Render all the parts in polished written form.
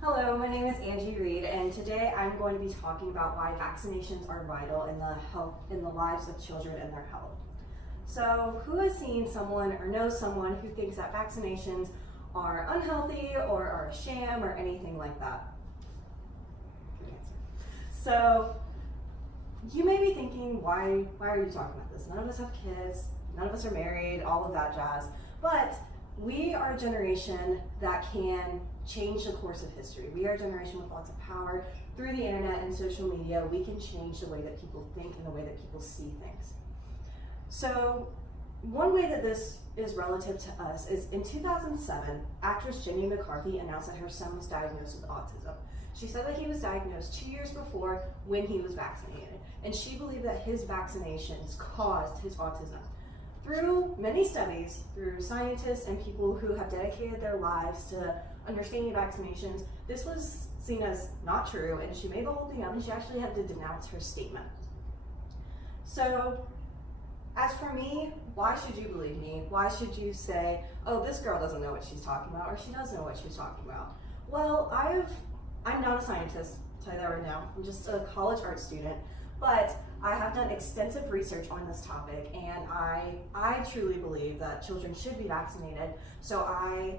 Hello, my name is Reed, and today I'm going to be talking about why vaccinations are vital in the lives of children and their health. So, who has seen someone or knows someone who thinks that vaccinations are unhealthy or are a sham or anything like that? Good answer. So, you may be thinking, why are you talking about this? None of us have kids, none of us are married, all of that jazz. But we are a generation that can change the course of history. We are a generation with lots of power. Through the internet and social media, we can change the way that people think and the way that people see things. So one way that this is relative to us is in 2007, actress Jenny McCarthy announced that her son was diagnosed with autism. She said that he was diagnosed 2 years before when he was vaccinated, and she believed that his vaccinations caused his autism. Through many studies, through scientists and people who have dedicated their lives to understanding vaccinations, this was seen as not true, and she made the whole thing up, and she actually had to denounce her statement. So, as for me, why should you believe me? Why should you say, oh, this girl doesn't know what she's talking about, or she does know what she's talking about? Well, I'm not a scientist, I'll tell you that right now. I'm just a college art student, but I have done extensive research on this topic, and I truly believe that children should be vaccinated. So I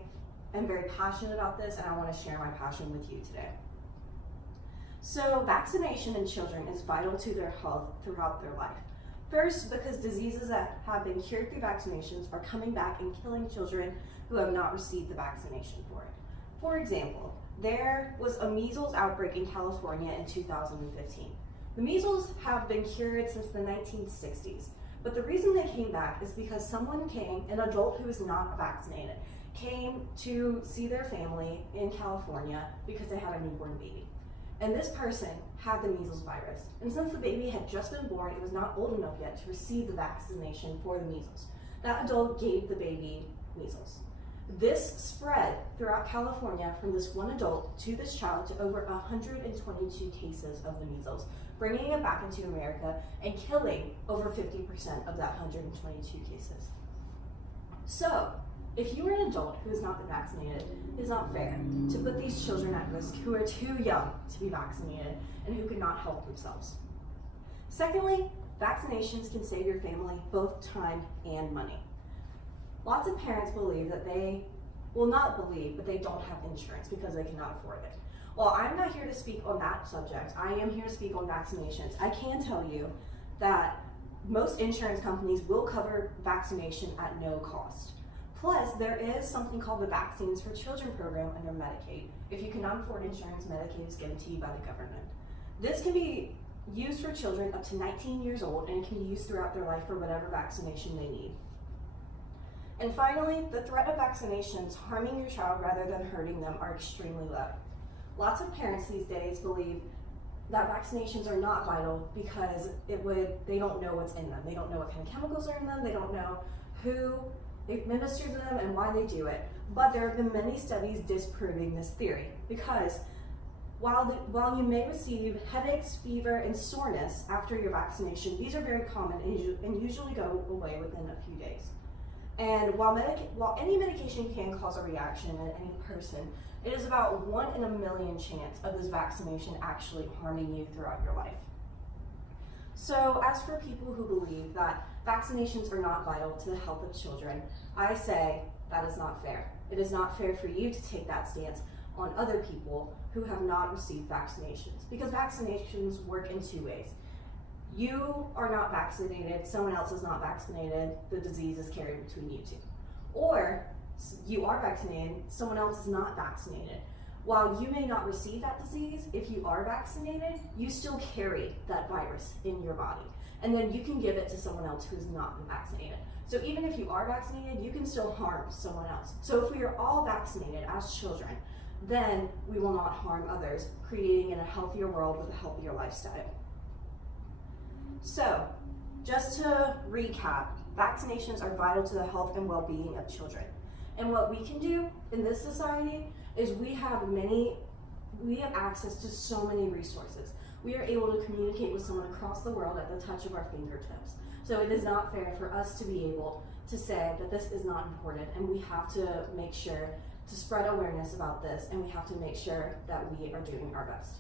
am very passionate about this, and I want to share my passion with you today. So vaccination in children is vital to their health throughout their life. First, because diseases that have been cured through vaccinations are coming back and killing children who have not received the vaccination for it. For example, there was a measles outbreak in California in 2015. The measles have been cured since the 1960s, but the reason they came back is because someone came, an adult who was not vaccinated, came to see their family in California because they had a newborn baby. And this person had the measles virus. And since the baby had just been born, it was not old enough yet to receive the vaccination for the measles. That adult gave the baby measles. This spread throughout California from this one adult to this child to over 122 cases of the measles, bringing it back into America and killing over 50% of that 122 cases. So, if you are an adult who has not been vaccinated, it is not fair to put these children at risk who are too young to be vaccinated and who cannot help themselves. Secondly, vaccinations can save your family both time and money. Lots of parents believe that they but they don't have insurance because they cannot afford it. Well, I'm not here to speak on that subject. I am here to speak on vaccinations. I can tell you that most insurance companies will cover vaccination at no cost. Plus, there is something called the Vaccines for Children program under Medicaid. If you cannot afford insurance, Medicaid is given to you by the government. This can be used for children up to 19 years old, and it can be used throughout their life for whatever vaccination they need. And finally, the threat of vaccinations harming your child rather than hurting them are extremely low. Lots of parents these days believe that vaccinations are not vital because they don't know what's in them. They don't know what kind of chemicals are in them. They don't know who administers them and why they do it. But there have been many studies disproving this theory, because while you may receive headaches, fever, and soreness after your vaccination, these are very common and usually go away within a few days. And while any medication can cause a reaction in any person, it is about 1 in a million chance of this vaccination actually harming you throughout your life. So as for people who believe that vaccinations are not vital to the health of children, I say that is not fair. It is not fair for you to take that stance on other people who have not received vaccinations, because vaccinations work in two ways. You are not vaccinated, someone else is not vaccinated, the disease is carried between you two. Or you are vaccinated, someone else is not vaccinated. While you may not receive that disease, if you are vaccinated, you still carry that virus in your body. And then you can give it to someone else who has not been vaccinated. So even if you are vaccinated, you can still harm someone else. So if we are all vaccinated as children, then we will not harm others, creating in a healthier world with a healthier lifestyle. So, just to recap, vaccinations are vital to the health and well-being of children. And what we can do in this society is we have access to so many resources. we are able to communicate with someone across the world at the touch of our fingertips. So it is not fair for us to be able to say that this is not important, and we have to make sure to spread awareness about this, and we have to make sure that we are doing our best.